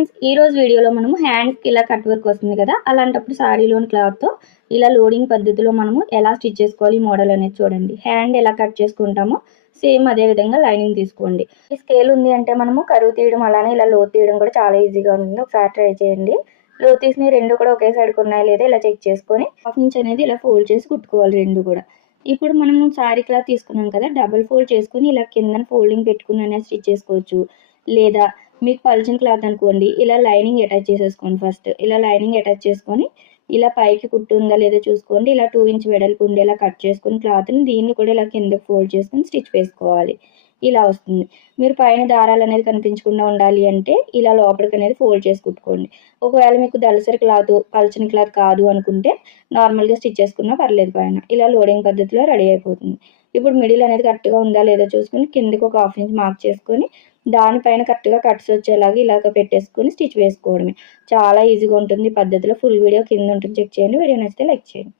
Friends ఈ రోజు వీడియోలో మనము హ్యాండ్కి ఇలా కట్ వర్క్ వస్తుంది కదా అలాంటప్పుడు శారీలోని క్లాత్తో ఇలా లోడింగ్ పద్ధతిలో మనము ఎలా స్టిచ్ చేసుకోవాలి మోడల్ అనేది చూడండి. హ్యాండ్ ఎలా కట్ చేసుకుంటామో సేమ్ అదే విధంగా లైనింగ్ తీసుకోండి. ఈ స్కేల్ ఉంది అంటే మనము కరువు తీయడం అలానే ఇలా లో తీయడం కూడా చాలా ఈజీగా ఉంటుంది. ఒకసారి ట్రై చేయండి. లో తీసిన రెండు కూడా ఒకే సైడ్కి ఉన్నాయా లేదా ఇలా చెక్ చేసుకొని హాఫ్ ఇంచ్ అనేది ఇలా ఫోల్డ్ చేసి కుట్టుకోవాలి రెండు కూడా. ఇప్పుడు మనము శారీ క్లాత్ తీసుకున్నాం కదా డబుల్ ఫోల్డ్ చేసుకుని ఇలా కింద ఫోల్డింగ్ పెట్టుకుని అనేది స్టిచ్ చేసుకోవచ్చు. లేదా మీకు పలిచిన క్లాత్ అనుకోండి ఇలా లైనింగ్ అటాచ్ చేసేసుకోండి ఫస్ట్ ఇలా లైనింగ్ అటాచ్ చేసుకొని ఇలా పైకి కుట్టు ఉందా లేదా చూసుకోండి ఇలా టూ ఇంచ్ వెడల్పు ఉండేలా కట్ చేసుకుని క్లాత్ని దీన్ని కూడా ఇలా కిందకి ఫోల్డ్ చేసుకుని స్టిచ్ వేసుకోవాలి. ఇలా వస్తుంది. మీరు పైన దారాలు అనేది కనిపించకుండా ఉండాలి అంటే ఇలా లోపలికి అనేది ఫోల్డ్ చేసి కుట్టుకోండి. ఒకవేళ మీకు దళసరి క్లాత్ పలచని క్లాత్ కాదు అనుకుంటే నార్మల్గా స్టిచ్ చేసుకున్నా పర్లేదు పైన. ఇలా లోడింగ్ పద్ధతిలో రెడీ అయిపోతుంది. ఇప్పుడు మిడిల్ అనేది కరెక్ట్గా ఉందా లేదా చూసుకొని కిందకి ఒక హాఫ్ ఇంచ్ మార్క్ చేసుకొని దానిపైన కరెక్ట్గా కట్స్ వచ్చేలాగా ఇలాగ పెట్టేసుకొని స్టిచ్ వేసుకోవడమే. చాలా ఈజీగా ఉంటుంది పద్ధతిలో. ఫుల్ వీడియో కింద ఉంటుంది. చెక్ చేయండి. వీడియో నచ్చితే లైక్ చేయండి.